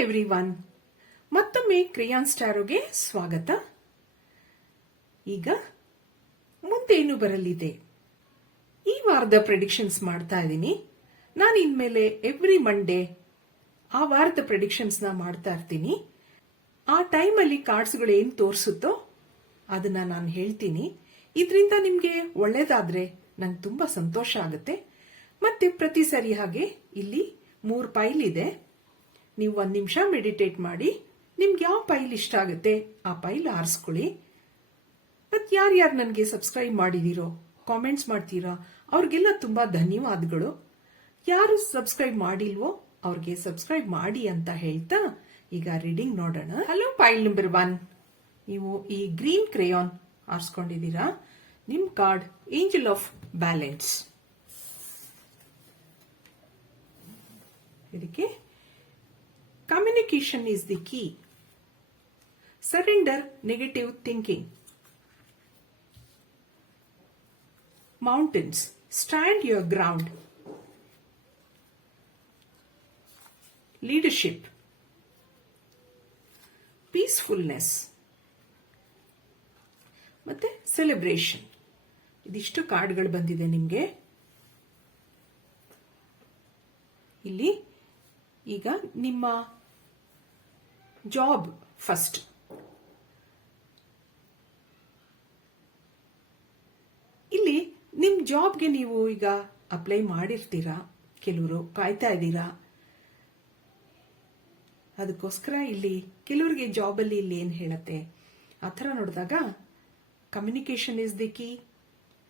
Everyone, ಮತ್ತೊಮ್ಮೆ ಕ್ರಿಯಾನ್ ಸ್ಟಾರೋಗೆ ಸ್ವಾಗತ. ಈಗ ಮುಂದೇನು ಬರಲಿದೆ ಈ ವಾರದ ಪ್ರೆಡಿಕ್ಷನ್ಸ್ ಮಾಡ್ತಾ ಇದ್ದೀನಿ. ನಾನು ಇನ್ಮೇಲೆ ಎವ್ರಿ ಮಂಡೇ ಆ ವಾರದ ಪ್ರೆಡಿಕ್ಷನ್ಸ್ ನ ಮಾಡ್ತಾ ಇರ್ತೀನಿ. ಆ ಟೈಮಲ್ಲಿ ಕಾರ್ಡ್ಸ್ಗಳು ಏನ್ ತೋರಿಸುತ್ತೋ ಅದನ್ನ ನಾನು ಹೇಳ್ತೀನಿ. ಇದರಿಂದ ನಿಮ್ಗೆ ಒಳ್ಳೇದಾದ್ರೆ ನಂಗೆ ತುಂಬಾ ಸಂತೋಷ ಆಗುತ್ತೆ. ಮತ್ತೆ ಪ್ರತಿ ಸರಿ ಹಾಗೆ ಇಲ್ಲಿ 3 ಪೈಲ್ ಇದೆ. ನೀವು 1 ನಿಮಿಷ ಮೆಡಿಟೇಟ್ ಮಾಡಿ ನಿಮ್ಗೆ ಯಾವ ಪೈಲ್ ಇಷ್ಟ ಆಗುತ್ತೆ ಆ ಪೈಲ್ ಆರಿಸ್ಕೊಳ್ಳಿ. ಮತ್ತೆ ಯಾರ್ಯಾರು ನನಗೆ ಸಬ್ಸ್ಕ್ರೈಬ್ ಮಾಡಿದೀರೋ, ಕಾಮೆಂಟ್ಸ್ ಮಾಡ್ತೀರಾ, ಅವ್ರಿಗೆಲ್ಲ ತುಂಬಾ ಧನ್ಯವಾದಗಳು. ಯಾರು ಸಬ್ಸ್ಕ್ರೈಬ್ ಮಾಡಿಲ್ವೋ ಅವ್ರಿಗೆ ಸಬ್ಸ್ಕ್ರೈಬ್ ಮಾಡಿ ಅಂತ ಹೇಳ್ತಾ ಈಗ ರೀಡಿಂಗ್ ನೋಡೋಣ. Hello, pile number 1. ನೀವು ಈ ಗ್ರೀನ್ ಕ್ರೇಯಾನ್ ಆರಿಸ್ಕೊಂಡಿದ್ದೀರಾ. ನಿಮ್ ಕಾರ್ಡ್ ಏಂಜಲ್ ಆಫ್ ಬ್ಯಾಲೆನ್ಸ್. ಇದಕ್ಕೆ communication is the key. Surrender negative thinking. Mountains, stand your ground. Leadership, peacefulness, ಮತ್ತೆ celebration. ಇದಿಷ್ಟು ಕಾರ್ಡ್ಗಳು ಬಂದಿದೆ ನಿಮಗೆ. ಇಲ್ಲಿ ಈಗ ನಿಮ್ಮ ಜಾಬ್ ಫಸ್ಟ್. ಇಲ್ಲಿ ನಿಮ್ ಜಾಬ್ಗೆ ನೀವು ಈಗ ಅಪ್ಲೈ ಮಾಡಿರ್ತೀರಾ, ಕೆಲವರು ಕಾಯ್ತಾ ಇದ್ದೀರಾ. ಅದಕ್ಕೋಸ್ಕರ ಇಲ್ಲಿ ಕೆಲವರಿಗೆ ಜಾಬ್ ಅಲ್ಲಿ ಇಲ್ಲಿ ಏನ್ ಹೇಳತ್ತೆ ಆ ಥರ ನೋಡಿದಾಗ communication is the key,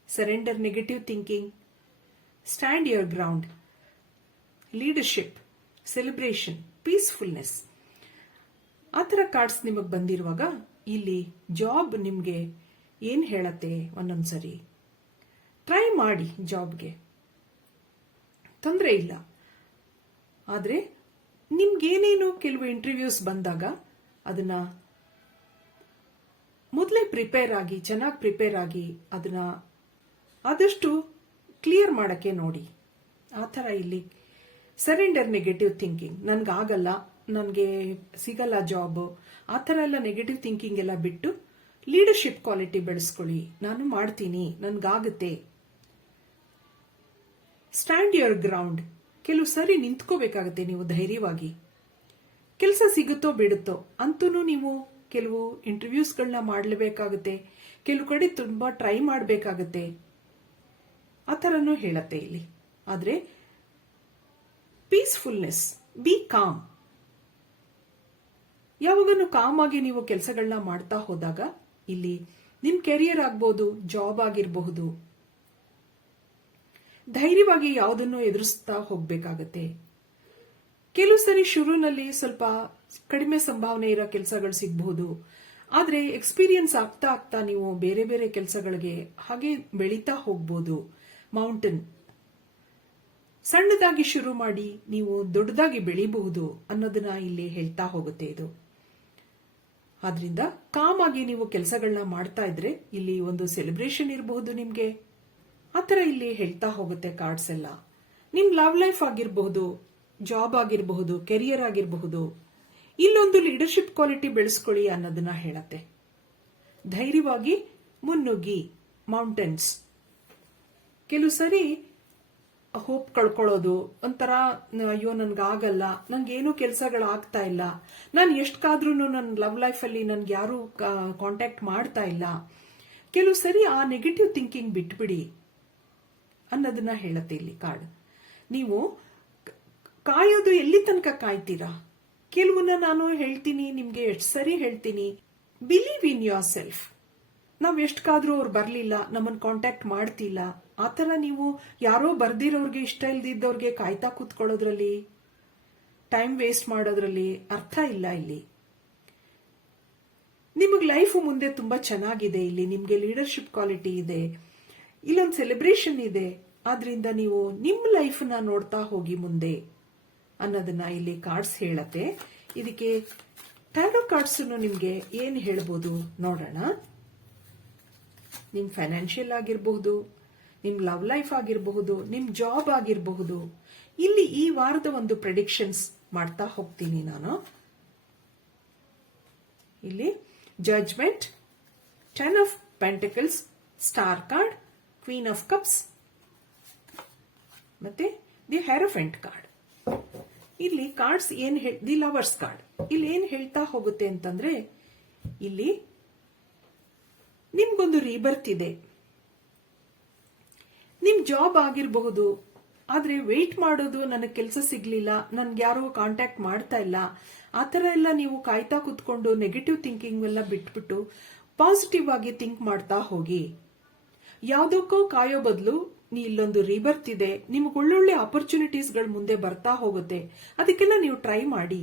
surrender negative thinking, stand your ground, leadership, celebration, peacefulness, ಆ ಥರ ಕಾರ್ಡ್ಸ್ ನಿಮಗೆ ಬಂದಿರುವಾಗ ಇಲ್ಲಿ ಜಾಬ್ ನಿಮಗೆ ಏನ್ ಹೇಳತ್ತೆ ಒಂದೊಂದ್ಸರಿ ಟ್ರೈ ಮಾಡಿ. ಜಾಬ್ಗೆ ತೊಂದರೆ ಇಲ್ಲ. ಆದ್ರೆ ನಿಮ್ಗೇನೇನು ಕೆಲವು ಇಂಟರ್ವ್ಯೂಸ್ ಬಂದಾಗ ಅದನ್ನ ಮೊದಲೇ ಪ್ರಿಪೇರ್ ಆಗಿ, ಚೆನ್ನಾಗಿ ಪ್ರಿಪೇರ್ ಆಗಿ ಅದನ್ನ ಆದಷ್ಟು ಕ್ಲಿಯರ್ ಮಾಡಕ್ಕೆ ನೋಡಿ. ಆ ಥರ ಇಲ್ಲಿ ಸರೆಂಡರ್ ನೆಗೆಟಿವ್ ಥಿಂಕಿಂಗ್, ನನ್ಗಾಗಲ್ಲ, ನನಗೆ ಸಿಗಲ್ಲ ಜಾಬ್, ಆ ಥರ ಎಲ್ಲ ನೆಗೆಟಿವ್ ಥಿಂಕಿಂಗ್ ಎಲ್ಲ ಬಿಟ್ಟು ಲೀಡರ್ಶಿಪ್ ಕ್ವಾಲಿಟಿ ಬೆಳೆಸ್ಕೊಳ್ಳಿ. ನಾನು ಮಾಡ್ತೀನಿ, ನನ್ಗಾಗುತ್ತೆ. ಸ್ಟ್ಯಾಂಡ್ ಯುವರ್ ಗ್ರೌಂಡ್, ಕೆಲವು ಸರಿ ನಿಂತ್ಕೋಬೇಕಾಗತ್ತೆ ನೀವು ಧೈರ್ಯವಾಗಿ. ಕೆಲಸ ಸಿಗುತ್ತೋ ಬಿಡುತ್ತೋ ಅಂತೂ ನೀವು ಕೆಲವು ಇಂಟರ್ವ್ಯೂಸ್ಗಳನ್ನ ಮಾಡಲೇಬೇಕಾಗುತ್ತೆ, ಕೆಲವು ಕಡೆ ತುಂಬಾ ಟ್ರೈ ಮಾಡಬೇಕಾಗತ್ತೆ. ಆ ಥರನೂ ಹೇಳತ್ತೆ ಇಲ್ಲಿ. ಆದ್ರೆ ಪೀಸ್ಫುಲ್ನೆಸ್, ಬಿ ಕಾಮ್. ಯಾವಾಗನು ಕಾಮ್ ಆಗಿ ನೀವು ಕೆಲಸಗಳನ್ನ ಮಾಡ್ತಾ ಹೋದಾಗ ಇಲ್ಲಿ ನಿಮ್ ಕೆರಿಯರ್ ಆಗ್ಬಹುದು, ಜಾಬ್ ಆಗಿರಬಹುದು, ಧೈರ್ಯವಾಗಿ ಯಾವುದನ್ನು ಎದುರಿಸ್ತಾ ಹೋಗ್ಬೇಕಾಗತ್ತೆ. ಕೆಲವು ಸರಿ ಶುರುನಲ್ಲಿ ಸ್ವಲ್ಪ ಕಡಿಮೆ ಸಂಭಾವನೆ ಇರೋ ಕೆಲಸಗಳು ಸಿಗಬಹುದು. ಆದ್ರೆ ಎಕ್ಸ್ಪೀರಿಯನ್ಸ್ ಆಗ್ತಾ ಆಗ್ತಾ ನೀವು ಬೇರೆ ಬೇರೆ ಕೆಲಸಗಳಿಗೆ ಹಾಗೆ ಬೆಳೀತಾ ಹೋಗ್ಬೋದು. ಮೌಂಟೇನ್, ಸಣ್ಣದಾಗಿ ಶುರು ಮಾಡಿ ನೀವು ದೊಡ್ಡದಾಗಿ ಬೆಳಿಬಹುದು ಅನ್ನೋದನ್ನ ಇಲ್ಲಿ ಹೇಳ್ತಾ ಹೋಗುತ್ತೆ ಇದು. ಆದ್ರಿಂದ ಕಾಮ್ ಆಗಿ ನೀವು ಕೆಲಸಗಳನ್ನ ಮಾಡ್ತಾ ಇದ್ರೆ ಇಲ್ಲಿ ಒಂದು ಸೆಲೆಬ್ರೇಷನ್ ಇರಬಹುದು ನಿಮ್ಗೆ. ಆತರ ಇಲ್ಲಿ ಹೇಳ್ತಾ ಹೋಗುತ್ತೆ ಕಾರ್ಡ್ಸ್ ಎಲ್ಲ. ನಿಮ್ ಲವ್ ಲೈಫ್ ಆಗಿರಬಹುದು, ಜಾಬ್ ಆಗಿರಬಹುದು, ಕೆರಿಯರ್ ಆಗಿರಬಹುದು, ಇಲ್ಲೊಂದು ಲೀಡರ್ಶಿಪ್ ಕ್ವಾಲಿಟಿ ಬೆಳೆಸ್ಕೊಳ್ಳಿ ಅನ್ನೋದನ್ನ ಹೇಳತ್ತೆ. ಧೈರ್ಯವಾಗಿ ಮುನ್ನುಗ್ಗಿ. ಮೌಂಟೇನ್ಸ್, ಕೆಲವು ಸರಿ ಹೋಪ್ ಕಳ್ಕೊಳ್ಳೋದು, ಒಂಥರ ಅಯ್ಯೋ ನನ್ಗಾಗಲ್ಲ, ನಂಗೇನು ಕೆಲಸಗಳಾಗ್ತಾ ಇಲ್ಲ, ನಾನು ಎಷ್ಟಾದ್ರೂ ನನ್ನ ಲವ್ ಲೈಫಲ್ಲಿ ನನ್ಗೆ ಯಾರು ಕಾಂಟ್ಯಾಕ್ಟ್ ಮಾಡ್ತಾ ಇಲ್ಲ. ಕೆಲವು ಸರಿ ಆ ನೆಗೆಟಿವ್ ಥಿಂಕಿಂಗ್ ಬಿಟ್ಬಿಡಿ ಅನ್ನೋದನ್ನ ಹೇಳತ್ತೆ ಇಲ್ಲಿ ಕಾರ್ಡ್. ನೀವು ಕಾಯೋದು ಎಲ್ಲಿ ತನಕ ಕಾಯ್ತೀರಾ? ಕೆಲವನ್ನ ನಾನು ಹೇಳ್ತೀನಿ ನಿಮ್ಗೆ, ಎಷ್ಟು ಸರಿ ಹೇಳ್ತೀನಿ, ಬಿಲೀವ್ ಇನ್ ಯೋರ್ ಸೆಲ್ಫ್. ನಾವ್ ಎಷ್ಟಾದ್ರೂ ಅವ್ರು ಬರ್ಲಿಲ್ಲ, ನಮ್ಮನ್ನ ಕಾಂಟ್ಯಾಕ್ಟ್ ಮಾಡ್ತಿಲ್ಲ, ಆತರ ನೀವು ಯಾರೋ ಬರ್ದಿರೋರ್ಗೆ, ಇಷ್ಟ ಇಲ್ದಿದ್ದವ್ರಿಗೆ ಕಾಯ್ತಾ ಕೂತ್ಕೊಳ್ಳೋದ್ರಲ್ಲಿ, ಟೈಮ್ ವೇಸ್ಟ್ ಮಾಡೋದ್ರಲ್ಲಿ ಅರ್ಥ ಇಲ್ಲ. ಇಲ್ಲಿ ನಿಮಗ್ ಲೈಫ್ ಮುಂದೆ ತುಂಬಾ ಚೆನ್ನಾಗಿದೆ. ಇಲ್ಲಿ ನಿಮ್ಗೆ ಲೀಡರ್ಶಿಪ್ ಕ್ವಾಲಿಟಿ ಇದೆ, ಇಲ್ಲೊಂದು ಸೆಲೆಬ್ರೇಷನ್ ಇದೆ. ಆದ್ರಿಂದ ನೀವು ನಿಮ್ ಲೈಫ್ ನ ನೋಡ್ತಾ ಹೋಗಿ ಮುಂದೆ ಅನ್ನೋದನ್ನ ಇಲ್ಲಿ ಕಾರ್ಡ್ಸ್ ಹೇಳತ್ತೆ. ಇದಕ್ಕೆ ಟ್ಯಾರೋ ಕಾರ್ಡ್ಸ್ ನಿಮ್ಗೆ ಏನ್ ಹೇಳ್ಬೋದು ನೋಡೋಣ. ನಿಮ್ ಫೈನಾನ್ಷಿಯಲ್ ಆಗಿರಬಹುದು, ನಿಮ್ ಲವ್ ಲೈಫ್ ಆಗಿರಬಹುದು, ನಿಮ್ ಜಾಬ್ ಆಗಿರಬಹುದು. ಇಲ್ಲಿ ಈ ವಾರದ ಒಂದು ಪ್ರೆಡಿಕ್ಷನ್ಸ್ ಮಾಡ್ತಾ ಹೋಗ್ತೀನಿ ನಾನು. ಇಲ್ಲಿ judgement, 10 of pentacles, star card, queen of cups ಮತ್ತೆ ದಿ ಹೆರೋಫೆಂಟ್ ಕಾರ್ಡ್. ಇಲ್ಲಿ ಕಾರ್ಡ್ಸ್ ದಿ ಲವರ್ಸ್ ಕಾರ್ಡ್ ಇಲ್ಲಿ ಏನ್ ಹೇಳ್ತಾ ಹೋಗುತ್ತೆ ಅಂತಂದ್ರೆ, ಇಲ್ಲಿ ನಿಮ್ಗೊಂದು ರೀಬರ್ತ್ ಇದೆ. ನಿಮ್ ಜಾಬ್ ಆಗಿರಬಹುದು, ಆದ್ರೆ ವೇಟ್ ಮಾಡೋದು, ನನಗೆ ಕೆಲಸ ಸಿಗ್ಲಿಲ್ಲ, ನನ್ಗೆ ಯಾರೋ ಕಾಂಟ್ಯಾಕ್ಟ್ ಮಾಡ್ತಾ ಇಲ್ಲ, ಆತರ ಎಲ್ಲ ನೀವು ಕಾಯ್ತಾ ಕುತ್ಕೊಂಡು ನೆಗೆಟಿವ್ ಥಿಂಕಿಂಗ್ ಎಲ್ಲ ಬಿಟ್ಬಿಟ್ಟು ಪಾಸಿಟಿವ್ ಆಗಿ ಥಿಂಕ್ ಮಾಡ್ತಾ ಹೋಗಿ. ಯಾವ್ದಕ್ಕೋ ಕಾಯೋ ಬದಲು ಇಲ್ಲೊಂದು ರೀಬರ್ತ್ ಇದೆ, ನಿಮ್ಗೆ ಒಳ್ಳೊಳ್ಳೆ ಆಪರ್ಚುನಿಟೀಸ್ಗಳು ಮುಂದೆ ಬರ್ತಾ ಹೋಗುತ್ತೆ. ಅದಕ್ಕೆಲ್ಲ ನೀವು ಟ್ರೈ ಮಾಡಿ.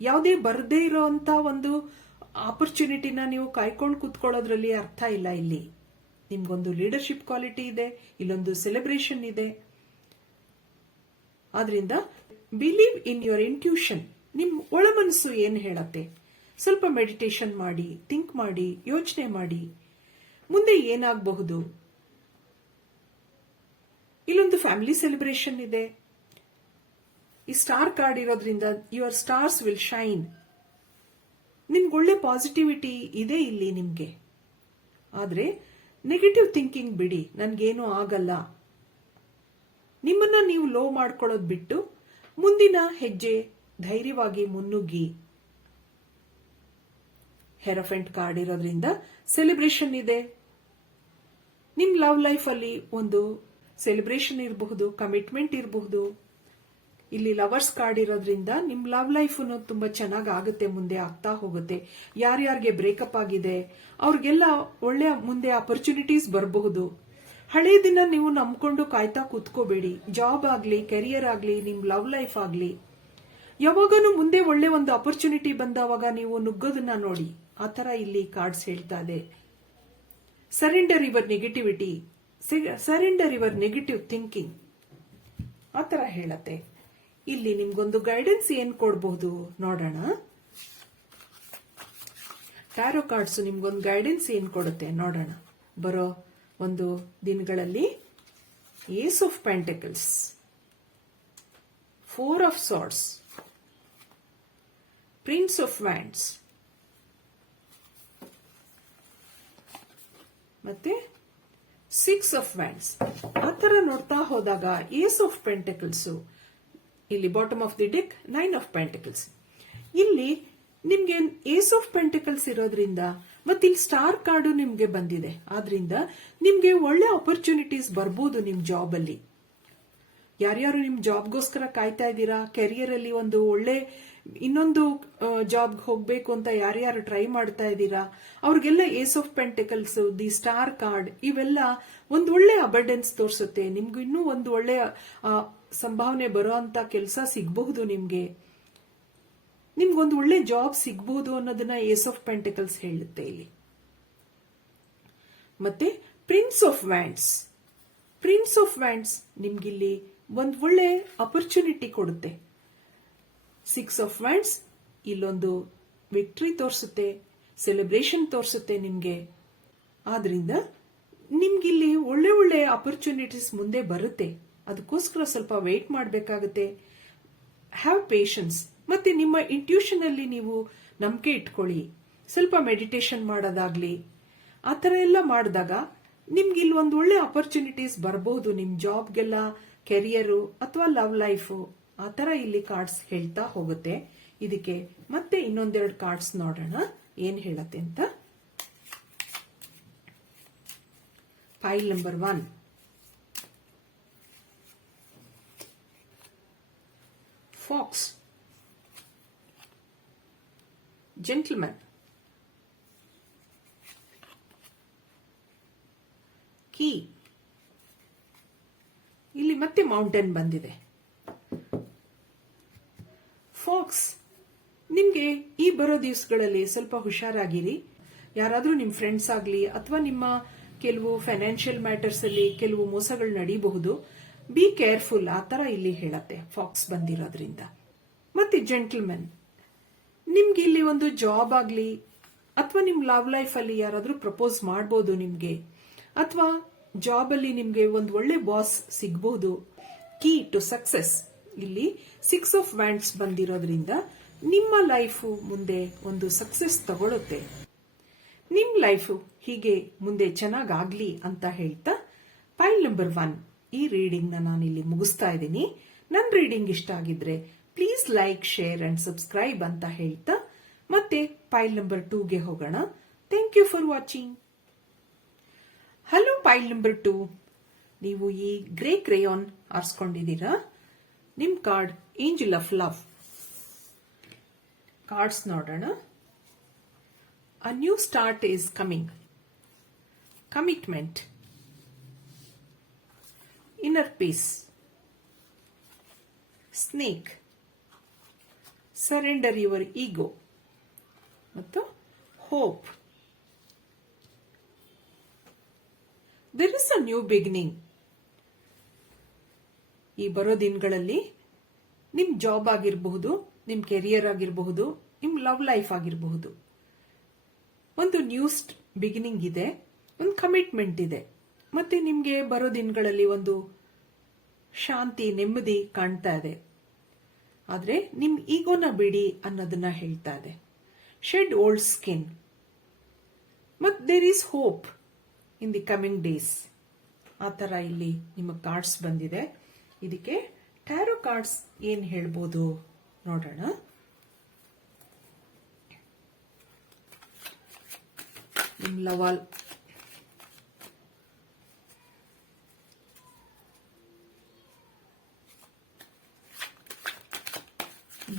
ಯಾವುದೇ ಬರದೇ ಇರೋಂತ ಒಂದು ಆಪರ್ಚುನಿಟಿನ ನೀವು ಕಾಯ್ಕೊಂಡು ಕುತ್ಕೊಳ್ಳೋದ್ರಲ್ಲಿ ಅರ್ಥ ಇಲ್ಲ. ಇಲ್ಲಿ ನಿಮ್ಗೊಂದು ಲೀಡರ್ಶಿಪ್ ಕ್ವಾಲಿಟಿ ಇದೆ, ಇಲ್ಲೊಂದು ಸೆಲೆಬ್ರೇಷನ್ ಇದೆ. ಆದ್ರಿಂದ ಬಿಲೀವ್ ಇನ್ ಯುವರ್ ಇಂಟ್ಯೂಷನ್. ನಿಮ್ ಒಳ ಮನಸ್ಸು ಏನ್ ಹೇಳತ್ತೆ, ಸ್ವಲ್ಪ ಮೆಡಿಟೇಷನ್ ಮಾಡಿ, ಥಿಂಕ್ ಮಾಡಿ, ಯೋಚನೆ ಮಾಡಿ, ಮುಂದೆ ಏನಾಗಬಹುದು. ಇಲ್ಲೊಂದು ಫ್ಯಾಮಿಲಿ ಸೆಲೆಬ್ರೇಷನ್ ಇದೆ. ಈ ಸ್ಟಾರ್ ಕಾರ್ಡ್ ಇರೋದ್ರಿಂದ ಯುವರ್ ಸ್ಟಾರ್ಸ್ ವಿಲ್ ಶೈನ್. ನಿಮ್ಗೆ ಒಳ್ಳೆ ಪಾಸಿಟಿವಿಟಿ ಇದೆ ಇಲ್ಲಿ ನಿಮ್ಗೆ. ಆದ್ರೆ ನೆಗೆಟಿವ್ ಥಿಂಕಿಂಗ್ ಬಿಡಿ, ನನ್ಗೇನು ಆಗಲ್ಲ. ನಿಮ್ಮನ್ನ ನೀವು ಲೋ ಮಾಡ್ಕೊಳ್ಳೋದು ಬಿಟ್ಟು ಮುಂದಿನ ಹೆಜ್ಜೆ ಧೈರ್ಯವಾಗಿ ಮುನ್ನುಗ್ಗಿ. ಹೆರೋಫೆಂಟ್ ಕಾರ್ಡ್ ಇರೋದ್ರಿಂದ ಸೆಲೆಬ್ರೇಷನ್ ಇದೆ. ನಿಮ್ ಲವ್ ಲೈಫ್ ಅಲ್ಲಿ ಒಂದು ಸೆಲೆಬ್ರೇಷನ್ ಇರಬಹುದು, ಕಮಿಟ್ಮೆಂಟ್ ಇರಬಹುದು. ಇಲ್ಲಿ ಲವರ್ಸ್ ಕಾರ್ಡ್ ಇರೋದ್ರಿಂದ ನಿಮ್ ಲವ್ ಲೈಫ್ ತುಂಬಾ ಚೆನ್ನಾಗಿ ಆಗುತ್ತೆ, ಮುಂದೆ ಆಗ್ತಾ ಹೋಗುತ್ತೆ. ಯಾರ್ಯಾರಿಗೆ ಬ್ರೇಕಪ್ ಆಗಿದೆ ಅವ್ರಿಗೆಲ್ಲ ಒಳ್ಳೆ ಮುಂದೆ ಆಪರ್ಚುನಿಟೀಸ್ ಬರಬಹುದು. ಹಳೆ ದಿನ ನೀವು ನಂಬ್ಕೊಂಡು ಕಾಯ್ತಾ ಕೂತ್ಕೋಬೇಡಿ. ಜಾಬ್ ಆಗ್ಲಿ, ಕೆರಿಯರ್ ಆಗ್ಲಿ, ನಿಮ್ ಲವ್ ಲೈಫ್ ಆಗ್ಲಿ, ಯಾವಾಗನೂ ಮುಂದೆ ಒಳ್ಳೆ ಒಂದು ಆಪರ್ಚುನಿಟಿ ಬಂದವಾಗ ನೀವು ನುಗ್ಗೋದನ್ನ ನೋಡಿ. ಆತರ ಇಲ್ಲಿ ಕಾರ್ಡ್ಸ್ ಹೇಳ್ತಾ ಇದೆ. Surrender your negativity, surrender your negative thinking, ಆತರ ಹೇಳತ್ತೆ. ಇಲ್ಲಿ ನಿಮ್ಗೊಂದು ಗೈಡೆನ್ಸ್ ಏನ್ ಕೊಡಬಹುದು ನೋಡೋಣ. ಟ್ಯಾರೋ ಕಾರ್ಡ್ಸ್ ನಿಮ್ಗೊಂದು ಗೈಡೆನ್ಸ್ ಏನ್ ಕೊಡುತ್ತೆ ನೋಡೋಣ. ಬರೋ ಒಂದು ದಿನಗಳಲ್ಲಿ ace of pentacles, 4 of swords, prince of wands ಮತ್ತೆ 6 ಆಫ್ ವ್ಯಾಂಡ್ಸ್. ಆತರ ನೋಡ್ತಾ ಹೋದಾಗ ಏಸ್ ಆಫ್ ಪೆಂಟಿಕಲ್ಸ್, ಇಲ್ಲಿ bottom of the deck 9 of pentacles. ಇಲ್ಲಿ ನಿಮ್ಗೆ ಏಸ್ ಆಫ್ ಪೆಂಟಿಕಲ್ಸ್ ಇರೋದ್ರಿಂದ ಮತ್ತೆ ಇಲ್ಲಿ ಸ್ಟಾರ್ ಕಾರ್ಡು ನಿಮ್ಗೆ ಬಂದಿದೆ. ಆದ್ರಿಂದ ನಿಮ್ಗೆ ಒಳ್ಳೆ ಆಪರ್ಚುನಿಟೀಸ್ ಬರ್ಬೋದು ನಿಮ್ ಜಾಬ್ ಅಲ್ಲಿ. ಯಾರ್ಯಾರು ನಿಮ್ ಜಾಬ್ಗೋಸ್ಕರ ಕಾಯ್ತಾ ಇದ್ದೀರಾ, ಕೆರಿಯರ್ ಅಲ್ಲಿ ಒಂದು ಒಳ್ಳೆ ಇನ್ನೊಂದು ಜಾಬ್ ಹೋಗ್ಬೇಕು ಅಂತ ಯಾರ್ಯಾರು ಟ್ರೈ ಮಾಡ್ತಾ ಇದ್ದೀರಾ, ಅವ್ರಿಗೆಲ್ಲ ace of pentacles, the star card ಇವೆಲ್ಲ ಒಂದು ಒಳ್ಳೆ ಅಬಂಡೆನ್ಸ್ ತೋರಿಸುತ್ತೆ. ನಿಮ್ಗೂ ಇನ್ನೂ ಒಂದು ಒಳ್ಳೆ ಸಂಭಾವನೆ ಬರೋ ಅಂತ ಕೆಲಸ ಸಿಗಬಹುದು. ನಿಮ್ಗೊಂದು ಒಳ್ಳೆ ಜಾಬ್ ಸಿಗಬಹುದು ಅನ್ನೋದನ್ನ ಏಸ್ ಆಫ್ ಪೆಂಟಿಕಲ್ಸ್ ಹೇಳುತ್ತೆ ಇಲ್ಲಿ. ಮತ್ತೆ prince of wands, prince of wands ನಿಮ್ಗಿಲ್ಲಿ ಒಂದು ಒಳ್ಳೆ ಅಪರ್ಚುನಿಟಿ ಕೊಡುತ್ತೆ. 6 ಆಫ್ ವ್ಯಾಂಡ್ಸ್ ಇಲ್ಲೊಂದು ವಿಕ್ಟರಿ ತೋರಿಸುತ್ತೆ, ಸೆಲೆಬ್ರೇಷನ್ ತೋರಿಸುತ್ತೆ ನಿಮ್ಗೆ. ಆದ್ರಿಂದ ನಿಮ್ಗಿಲ್ಲಿ ಒಳ್ಳೆ ಒಳ್ಳೆ ಅಪರ್ಚುನಿಟೀಸ್ ಮುಂದೆ ಬರುತ್ತೆ. ಅದಕ್ಕೋಸ್ಕರ ಸ್ವಲ್ಪ ವೇಟ್ ಮಾಡಬೇಕಾಗುತ್ತೆ. Have patience. ಮತ್ತೆ ನಿಮ್ಮ ಇಂಟ್ಯೂಷನ್ ಅಲ್ಲಿ ನೀವು ನಂಬಿಕೆ ಇಟ್ಕೊಳ್ಳಿ. ಸ್ವಲ್ಪ ಮೆಡಿಟೇಷನ್ ಮಾಡೋದಾಗ್ಲಿ, ಆತರ ಎಲ್ಲ ಮಾಡಿದಾಗ ನಿಮ್ಗೆ ಇಲ್ಲಿ ಒಂದು ಒಳ್ಳೆ ಆಪರ್ಚುನಿಟೀಸ್ ಬರಬಹುದು. ನಿಮ್ ಜಾಬ್ಗೆಲ್ಲ, ಕೆರಿಯರು ಅಥವಾ ಲವ್ ಲೈಫು, ಆತರ ಇಲ್ಲಿ ಕಾರ್ಡ್ಸ್ ಹೇಳ್ತಾ ಹೋಗುತ್ತೆ. ಇದಕ್ಕೆ ಮತ್ತೆ ಇನ್ನೊಂದೆರಡು ಕಾರ್ಡ್ಸ್ ನೋಡೋಣ ಏನ್ ಹೇಳತ್ತೆ ಅಂತ. File number 1, fox, gentleman, key. ಇಲ್ಲಿ ಮತ್ತೆ ಮೌಂಟೇನ್ ಬಂದಿದೆ. ಫಾಕ್ಸ್, ನಿಮ್ಗೆ ಈ ಬರೋ ದಿವಸಗಳಲ್ಲಿ ಸ್ವಲ್ಪ ಹುಷಾರಾಗಿರಿ. ಯಾರಾದ್ರೂ ನಿಮ್ ಫ್ರೆಂಡ್ಸ್ ಆಗ್ಲಿ ಅಥವಾ ನಿಮ್ಮ ಕೆಲವು ಫೈನಾನ್ಷಿಯಲ್ ಮ್ಯಾಟರ್ಸ್ ಅಲ್ಲಿ ಕೆಲವು ಮೋಸಗಳು ನಡೀಬಹುದು. ಬಿ ಕೇರ್ಫುಲ್, ಆತರ ಇಲ್ಲಿ ಹೇಳತ್ತೆ ಫಾಕ್ಸ್ ಬಂದಿರೋದ್ರಿಂದ. ಮತ್ತೆ ಜೆಂಟಲ್ಮನ್, ನಿಮ್ಗೆ ಇಲ್ಲಿ ಒಂದು ಜಾಬ್ ಆಗ್ಲಿ ಅಥವಾ ನಿಮ್ ಲವ್ ಲೈಫ್ ಅಲ್ಲಿ ಯಾರಾದ್ರೂ ಪ್ರಪೋಸ್ ಮಾಡಬಹುದು ನಿಮ್ಗೆ, ಅಥವಾ ಜಾಬ್ ಅಲ್ಲಿ ನಿಮ್ಗೆ ಒಂದು ಒಳ್ಳೆ ಬಾಸ್ ಸಿಗಬಹುದು. ಕೀ ಟು ಸಕ್ಸೆಸ್ ಇಲ್ಲಿ 6 ಆಫ್ ವ್ಯಾಂಡ್ಸ್ ಬಂದಿರೋದ್ರಿಂದ ನಿಮ್ಮ ಲೈಫು ಮುಂದೆ ಒಂದು ಸಕ್ಸಸ್ ತಗೊಳುತ್ತೆ. ನಿಮ್ ಲೈಫು ಹೀಗೆ ಮುಂದೆ ಚೆನ್ನಾಗಾಗ್ಲಿ ಅಂತ ಹೇಳ್ತಾ ಪೈಲ್ ನಂಬರ್ 1 ಈ ರೀಡಿಂಗ್ ನಾನಿಲ್ಲಿ ಮುಗಿಸ್ತಾ ಇದ್ದೀನಿ. ನನ್ನ ರೀಡಿಂಗ್ ಇಷ್ಟ ಆಗಿದ್ರೆ please like, share and subscribe ಅಂತ ಹೇಳ್ತಾ ಮತ್ತೆ ಪೈಲ್ ನಂಬರ್ 2ಗೆ ಹೋಗೋಣ. Thank you for watching. Hello pile number 2, ನೀವು ಈ ಗ್ರೇ ಕ್ರೇಯಾನ್ ಆರಿಸ್ಕೊಂಡಿದ್ದೀರಾ. ನಿಮ್ card angel of love. Cards ನೋಡೋಣ. A new start is coming. Commitment, inner peace, snake, surrender your ego ಮತ್ತು hope. There is a new beginning. ಈ ಬರೋ ದಿನಗಳಲ್ಲಿ ನಿಮ್ ಜಾಬ್ ಆಗಿರಬಹುದು, ನಿಮ್ ಕೆರಿಯರ್ ಆಗಿರಬಹುದು, ನಿಮ್ ಲವ್ ಲೈಫ್ ಆಗಿರಬಹುದು, ಒಂದು ನ್ಯೂ ಬಿಗಿನಿಂಗ್ ಇದೆ, ಒಂದು ಕಮಿಟ್ಮೆಂಟ್ ಇದೆ. ಮತ್ತೆ ನಿಮ್ಗೆ ಬರೋ ದಿನಗಳಲ್ಲಿ ಒಂದು ಶಾಂತಿ, ನೆಮ್ಮದಿ ಕಾಣ್ತಾ ಇದೆ. ಆದ್ರೆ ನಿಮ್ ಈಗೋನ ಬಿಡಿ ಅನ್ನೋದನ್ನ ಹೇಳ್ತಾ ಇದೆ. Shed old skin. ಮತ್ there is hope in the coming days. ಆ ತರ ಇಲ್ಲಿ ನಿಮ್ಮ ಕಾರ್ಡ್ಸ್ ಬಂದಿದೆ. ಇದಕ್ಕೆ ಟ್ಯಾರೋ ಕಾರ್ಡ್ಸ್ ಏನ್ ಹೇಳ್ಬೋದು ನೋಡೋಣ. ನಿಮ್ ಲವಾಲ್